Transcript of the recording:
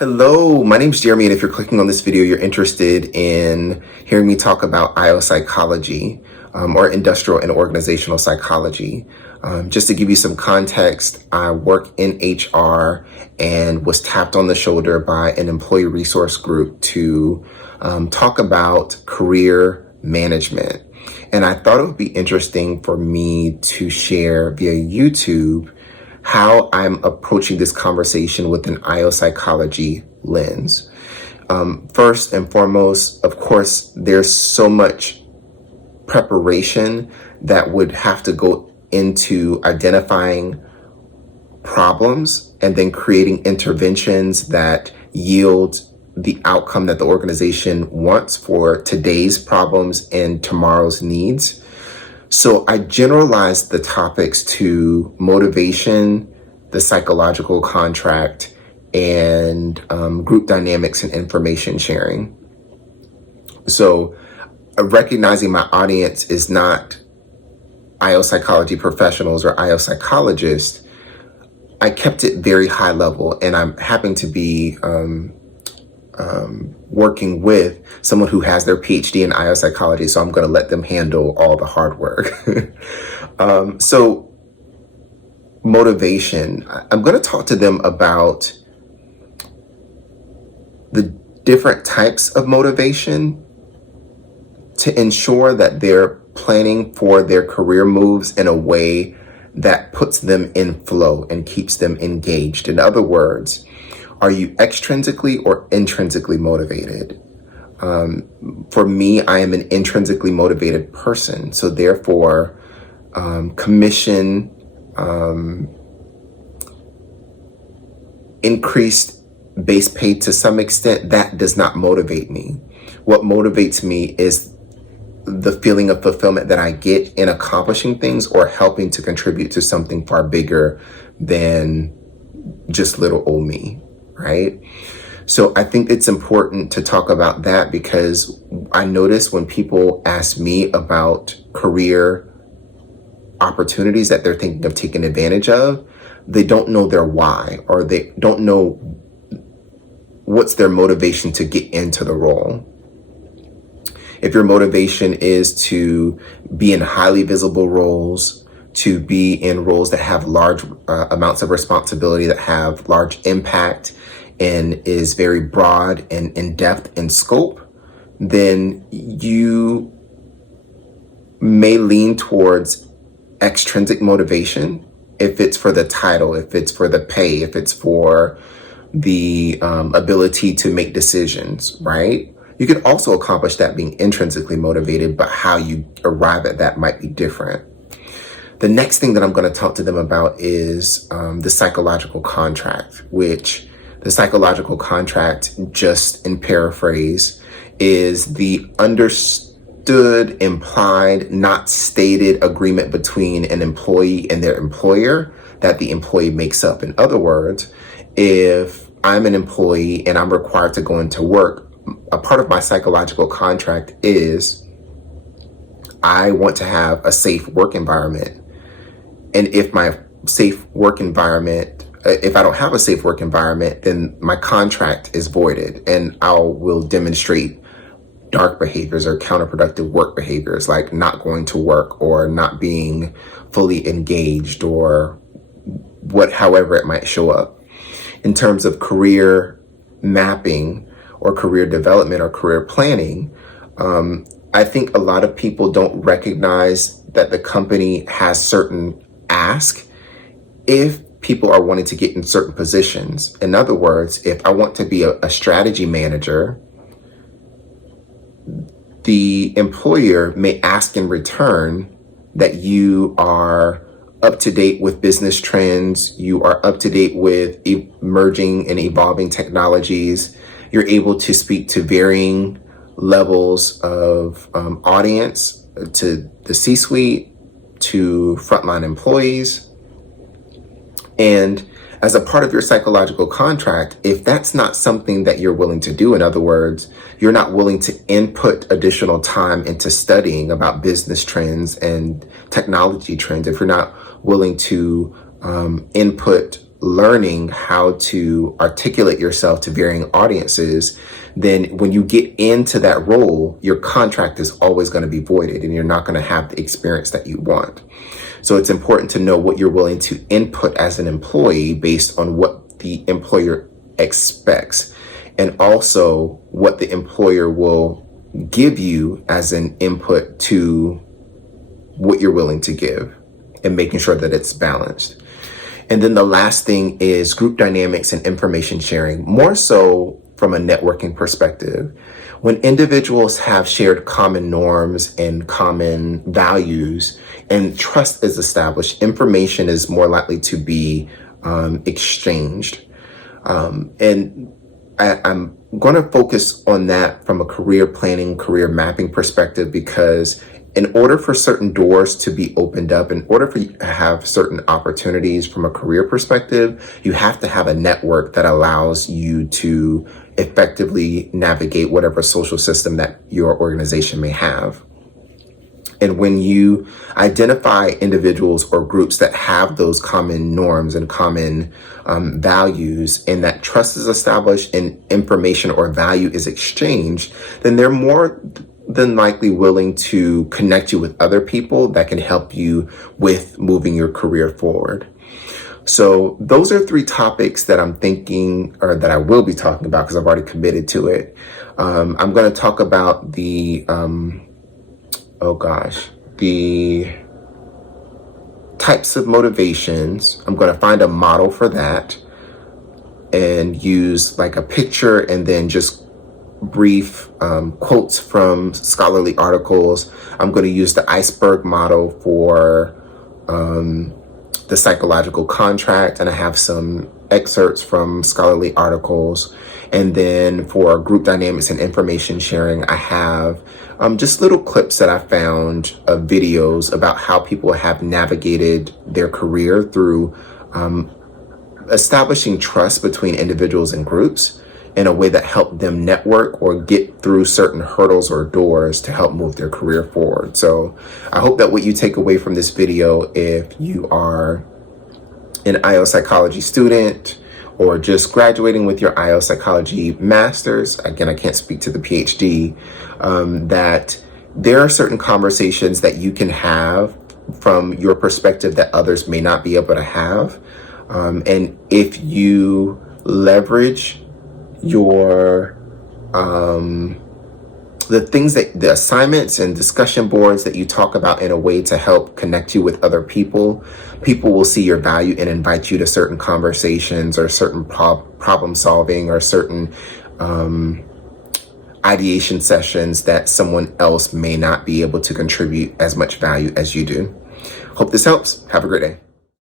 Hello, my name is Jeremy, and if you're clicking on this video, you're interested in hearing me talk about IO psychology, or industrial and organizational psychology. Just to give you some context, I work in HR and was tapped on the shoulder by an employee resource group to talk about career management. And I thought it would be interesting for me to share via YouTube how I'm approaching this conversation with an IO psychology lens. First and foremost, of course, there's so much preparation that would have to go into identifying problems and then creating interventions that yield the outcome that the organization wants for today's problems and tomorrow's needs. So I generalized the topics to motivation, the psychological contract, and group dynamics and information sharing. So recognizing my audience is not IO psychology professionals or IO psychologists, I kept it very high level, and I'm happy to be working with someone who has their PhD in IO psychology, so I'm going to let them handle all the hard work. So motivation, I'm going to talk to them about the different types of motivation to ensure that they're planning for their career moves in a way that puts them in flow and keeps them engaged. In other words, are you extrinsically or intrinsically motivated? For me, I am an intrinsically motivated person. So therefore, commission, increased base pay to some extent, that does not motivate me. What motivates me is the feeling of fulfillment that I get in accomplishing things or helping to contribute to something far bigger than just little old me. Right? So I think it's important to talk about that, because I notice when people ask me about career opportunities that they're thinking of taking advantage of, they don't know their why, or they don't know what's their motivation to get into the role. If your motivation is to be in highly visible roles, to be in roles that have large amounts of responsibility, that have large impact, and is very broad and in depth in scope, then you may lean towards extrinsic motivation. If it's for the title, if it's for the pay, if it's for the ability to make decisions, right? You can also accomplish that being intrinsically motivated, but how you arrive at that might be different. The next thing that I'm going to talk to them about is the psychological contract, which the psychological contract, just in paraphrase, is the understood, implied, not stated agreement between an employee and their employer that the employee makes up. In other words, if I'm an employee and I'm required to go into work, a part of my psychological contract is I want to have a safe work environment. And if my safe work environment, if I don't have a safe work environment, then my contract is voided, and I will demonstrate dark behaviors or counterproductive work behaviors, like not going to work or not being fully engaged, or however it might show up. In terms of career mapping or career development or career planning, I think a lot of people don't recognize that the company has certain ask if people are wanting to get in certain positions. In other words, if I want to be a strategy manager, the employer may ask in return that you are up to date with business trends, you are up to date with emerging and evolving technologies, you're able to speak to varying levels of audience, to the C-suite, to frontline employees. And as a part of your psychological contract, if that's not something that you're willing to do, in other words, you're not willing to input additional time into studying about business trends and technology trends, if you're not willing to input learning how to articulate yourself to varying audiences, then when you get into that role, your contract is always going to be voided and you're not going to have the experience that you want. So it's important to know what you're willing to input as an employee based on what the employer expects, and also what the employer will give you as an input to what you're willing to give, and making sure that it's balanced. And then the last thing is group dynamics and information sharing, more so from a networking perspective. When individuals have shared common norms and common values and trust is established, information is more likely to be exchanged. And I'm going to focus on that from a career planning, career mapping perspective, because in order for certain doors to be opened up, in order for you to have certain opportunities from a career perspective, you have to have a network that allows you to effectively navigate whatever social system that your organization may have. And when you identify individuals or groups that have those common norms and common values, and that trust is established and information or value is exchanged, then they're more than likely willing to connect you with other people that can help you with moving your career forward. So those are 3 topics that I'm thinking, or that I will be talking about because I've already committed to it. I'm going to talk about the types of motivations. I'm going to find a model for that and use like a picture and then just brief quotes from scholarly articles. I'm going to use the iceberg model for the psychological contract, and I have some excerpts from scholarly articles. And then for group dynamics and information sharing, I have just little clips that I found of videos about how people have navigated their career through establishing trust between individuals and groups in a way that helped them network or get through certain hurdles or doors to help move their career forward. So I hope that what you take away from this video, if you are an IO psychology student or just graduating with your IO psychology master's, again, I can't speak to the PhD, that there are certain conversations that you can have from your perspective that others may not be able to have. And if you leverage your the assignments and discussion boards that you talk about in a way to help connect you with other people, people will see your value and invite you to certain conversations or certain problem solving or certain ideation sessions that someone else may not be able to contribute as much value as you do. Hope this helps. Have a great day.